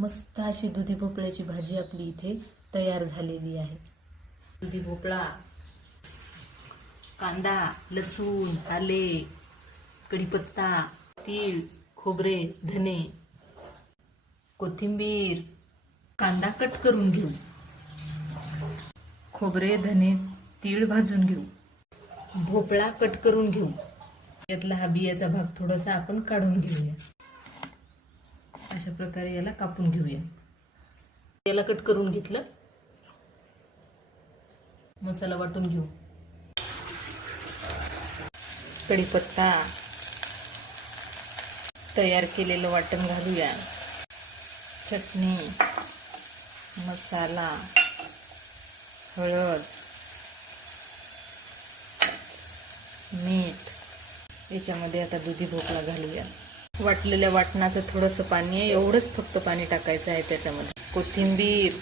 मस्त अशी दुधी भोपळ्याची भाजी आपली इथे तयार झालेली आहे। दुधी भोपळा, कांदा, लसूण, आले, कढीपत्ता, तीळ, खोबरे, धने, कोथिंबीर। कांदा कट करून घेऊ, खोबरे, धने, तीळ भाजून घेऊ, भोपळा कट करून घेऊ। यातला हा बियाचा भाग थोडासा आपण काढून घेऊया। अशा प्रकारे याला कापून घेऊया। याला कट करून घेतलं। मसाला वाटून घेऊ। कढीपत्ता, तयार केलेलं वाटण घालूया। चटणी, मसाला, हळद, मीठ। याच्यामध्ये आता दुधी भोपळा घालूया। वाटलेल्या वाटणाचं थोडंसं पाणी आहे, एवढंच फक्त पाणी टाकायचं आहे त्याच्यामध्ये। कोथिंबीर,